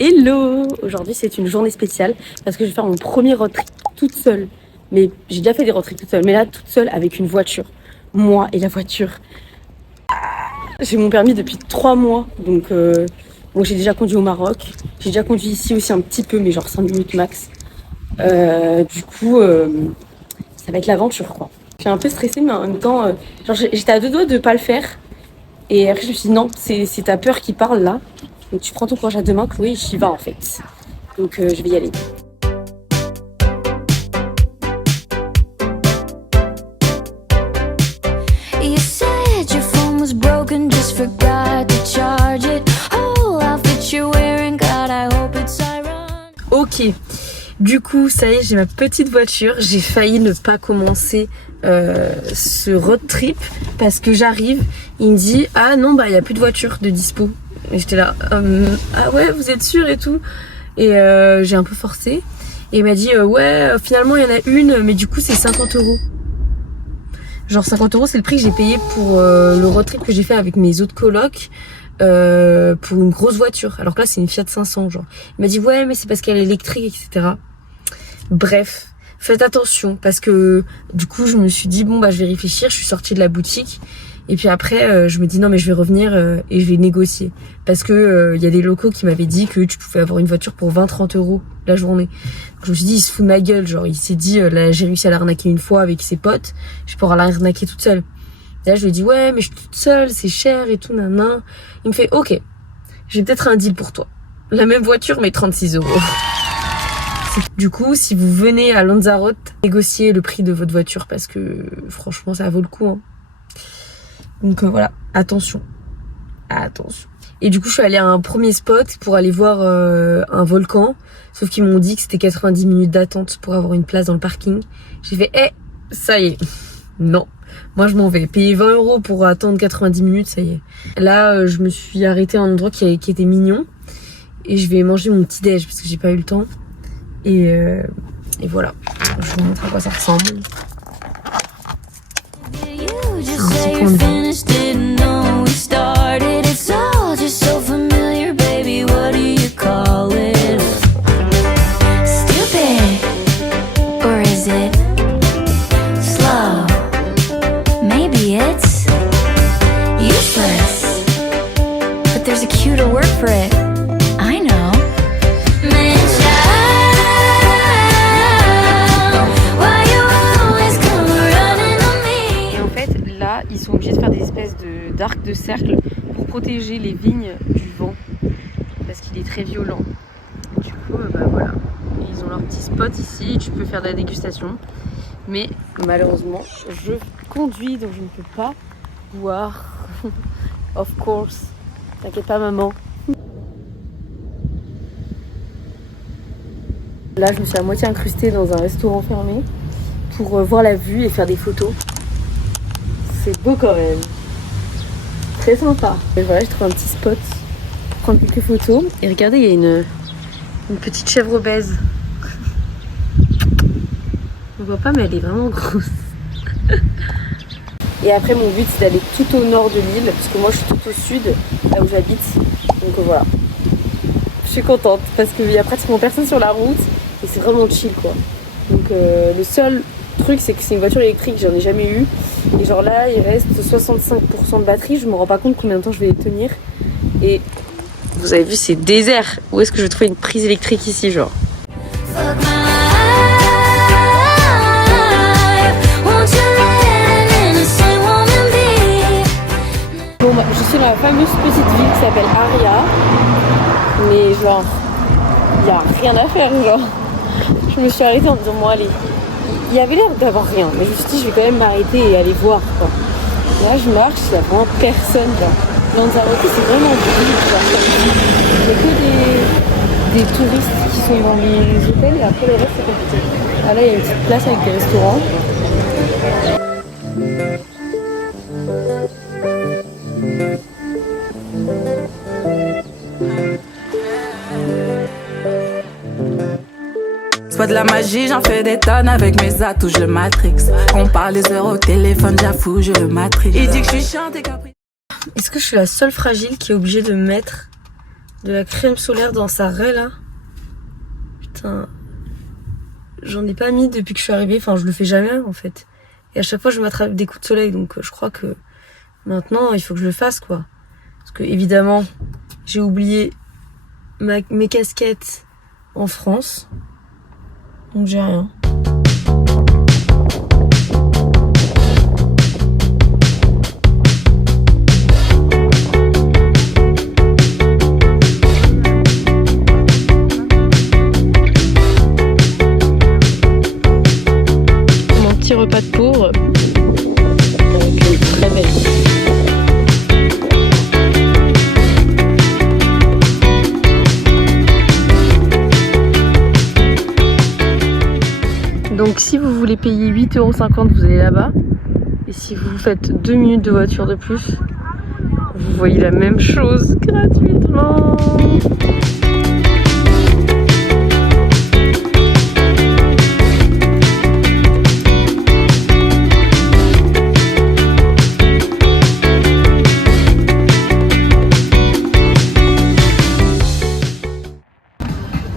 Hello! Aujourd'hui c'est une journée spéciale parce que je vais faire mon premier road trip toute seule. Mais j'ai déjà fait des road trips toute seule, mais là toute seule avec une voiture. Moi et la voiture. J'ai mon permis depuis 3 mois, donc bon, j'ai déjà conduit au Maroc. J'ai déjà conduit ici aussi un petit peu, mais genre 5 minutes max. Du coup, ça va être l'aventure quoi. Je suis un peu stressée, mais en même temps, genre j'étais à deux doigts de pas le faire. Et après je me suis dit non, c'est ta peur qui parle là. Donc tu prends ton courage à deux mains, Chloé, et j'y vais en fait. Donc je vais y aller. Ok, du coup ça y est, j'ai ma petite voiture. J'ai failli ne pas commencer ce road trip parce que j'arrive, il me dit ah non bah il y a plus de voiture de dispo. Et j'étais là ah ouais vous êtes sûr et tout. Et j'ai un peu forcé. Et il m'a dit ouais finalement il y en a une mais du coup c'est 50 €. Genre 50 € c'est le prix que j'ai payé pour le road trip que j'ai fait avec mes autres colocs. Pour une grosse voiture, alors que là c'est une Fiat 500 genre. Il m'a dit ouais mais c'est parce qu'elle est électrique etc. Bref, faites attention parce que du coup je me suis dit bon bah je vais réfléchir, je suis sortie de la boutique et puis après je me dis non mais je vais revenir et je vais négocier parce que y a des locaux qui m'avaient dit que tu pouvais avoir une voiture pour 20-30 € la journée. Donc, je me suis dit il se fout de ma gueule, genre il s'est dit là j'ai réussi à l'arnaquer une fois avec ses potes, je pourrais l'arnaquer toute seule. Et là, je lui ai dit, ouais, mais je suis toute seule, c'est cher et tout, nanan. Il me fait, ok, j'ai peut-être un deal pour toi. La même voiture, mais 36 €. Du coup, si vous venez à Lanzarote, négociez le prix de votre voiture parce que franchement, ça vaut le coup. Hein. Donc voilà, attention. Attention. Et du coup, je suis allée à un premier spot pour aller voir un volcan. Sauf qu'ils m'ont dit que c'était 90 minutes d'attente pour avoir une place dans le parking. J'ai fait, ça y est. Non. Moi je m'en vais payer 20 € pour attendre 90 minutes, ça y est. Là je me suis arrêtée à un endroit qui était mignon et je vais manger mon petit déj parce que j'ai pas eu le temps. Et voilà, je vous montre à quoi ça ressemble. C'est un petit point de vue. There's a cuter word for it. I know. Et en fait, là, ils sont obligés de faire des espèces d'arcs de cercle pour protéger les vignes du vent parce qu'il est très violent. Du coup, bah voilà. Ils ont leur petit spot ici. Tu peux faire de la dégustation, mais malheureusement, je conduis donc je ne peux pas boire. Of course. T'inquiète pas maman. Là je me suis à moitié incrustée dans un restaurant fermé pour voir la vue et faire des photos. C'est beau quand même. Très sympa. Et voilà, j'ai trouvé un petit spot pour prendre quelques photos. Et regardez, il y a une petite chèvre obèse. On voit pas mais elle est vraiment grosse. Et après mon but c'est d'aller tout au nord de l'île parce que moi je suis tout au sud, là où j'habite. Donc voilà. Je suis contente parce qu'il y a pratiquement personne sur la route et c'est vraiment chill quoi. Donc le seul truc c'est que c'est une voiture électrique, j'en ai jamais eu. Et genre là il reste 65% de batterie, je me rends pas compte combien de temps je vais tenir. Et vous avez vu c'est désert. Où est-ce que je vais trouver une prise électrique ici genre? Bon bah, je suis dans la fameuse petite ville qui s'appelle Aria, mais genre, il n'y a rien à faire, genre. Je me suis arrêtée en me disant, bon allez, il y avait l'air d'avoir rien, mais je me suis dit, je vais quand même m'arrêter et aller voir, quoi. Là, je marche, il n'y a vraiment personne, genre. Lanzarote, c'est vraiment vide, genre. Il n'y a que des touristes qui sont dans les hôtels et après le reste, c'est compliqué. Ah là, il y a une petite place avec des restaurants. Soit de la magie, j'en fais des tonnes avec mes atouts, je le matrix. On parle des heures au téléphone, j'avoue, je le matrix. Il dit que je suis chiante et capricieuse. Est-ce que je suis la seule fragile qui est obligée de mettre de la crème solaire dans sa raie là. Putain, j'en ai pas mis depuis que je suis arrivée, enfin je le fais jamais en fait. Et à chaque fois je m'attrape des coups de soleil, donc je crois que maintenant il faut que je le fasse quoi. Parce que évidemment j'ai oublié mes casquettes en France, donc j'ai rien. Repas de pauvre avec une très belle vue. Donc si vous voulez payer 8,50 €, vous allez là-bas. Et si vous faites 2 minutes de voiture de plus, vous voyez la même chose gratuitement.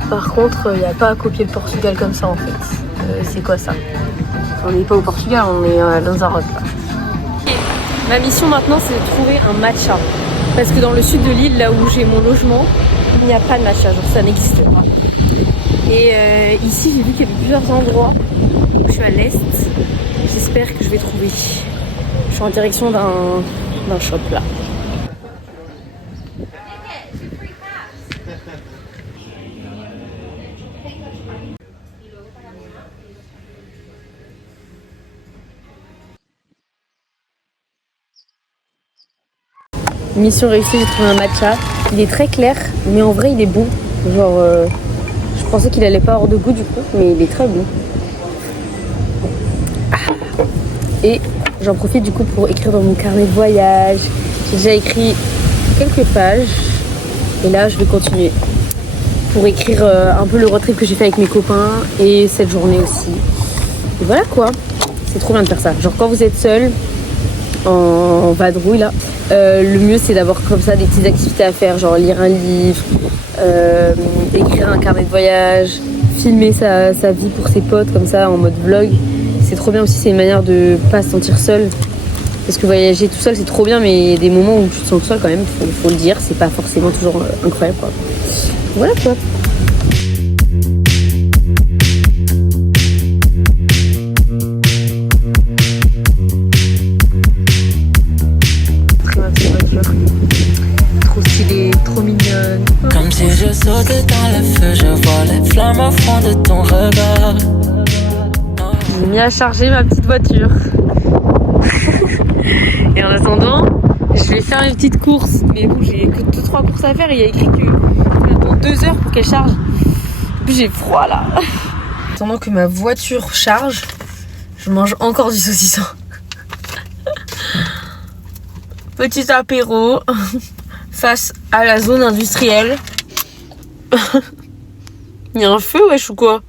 Par contre, il n'y a pas à copier le Portugal comme ça en fait. C'est quoi ça? On n'est pas au Portugal, on est à Lanzarote là. Ma mission maintenant c'est de trouver un matcha. Parce que dans le sud de l'île, là où j'ai mon logement, il n'y a pas de matcha, genre ça n'existe pas. Et ici j'ai vu qu'il y avait plusieurs endroits. Donc je suis à l'est. J'espère que je vais trouver. Je suis en direction d'un shop là. Mission réussie, j'ai trouvé un matcha. Il est très clair, mais en vrai il est bon. Genre, je pensais qu'il allait pas avoir de goût du coup, mais il est très bon. Et j'en profite du coup pour écrire dans mon carnet de voyage. J'ai déjà écrit quelques pages. Et là, je vais continuer pour écrire un peu le road trip que j'ai fait avec mes copains et cette journée aussi. Et voilà quoi. C'est trop bien de faire ça. Genre quand vous êtes seul en vadrouille là, le mieux c'est d'avoir comme ça des petites activités à faire, genre lire un livre, écrire un carnet de voyage, filmer sa vie pour ses potes comme ça en mode vlog. C'est trop bien aussi, c'est une manière de pas se sentir seul. Parce que voyager tout seul c'est trop bien, mais il y a des moments où tu te sens seul quand même, faut le dire, c'est pas forcément toujours incroyable quoi. Voilà quoi. Trop stylée, trop mignonne. Comme si je sautais dans le feu, je vois les flammes au fond de ton regard. J'ai mis à charger ma petite voiture. Et en attendant, je vais faire une petite course. Mais bon, j'ai que 2-3 courses à faire et il y a écrit que dans 2 heures pour qu'elle charge. En plus, j'ai froid là. En attendant que ma voiture charge, je mange encore du saucisson. Petit apéro face à la zone industrielle. Il y a un feu, wesh, ou quoi?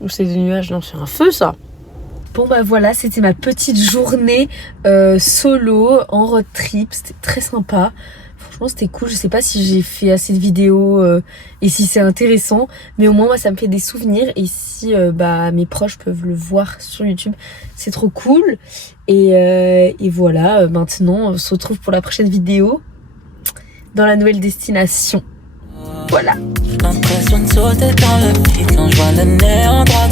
Ou c'est des nuages? Non, c'est un feu ça. Bon bah voilà, c'était ma petite journée solo en road trip. C'était très sympa. Franchement c'était cool. Je sais pas si j'ai fait assez de vidéos et si c'est intéressant, mais au moins moi ça me fait des souvenirs. Et si bah mes proches peuvent le voir sur YouTube, c'est trop cool. Et voilà, maintenant on se retrouve pour la prochaine vidéo dans la nouvelle destination. Voilà. J'ai l'impression de sauter dans le vide quand je vois le néant droit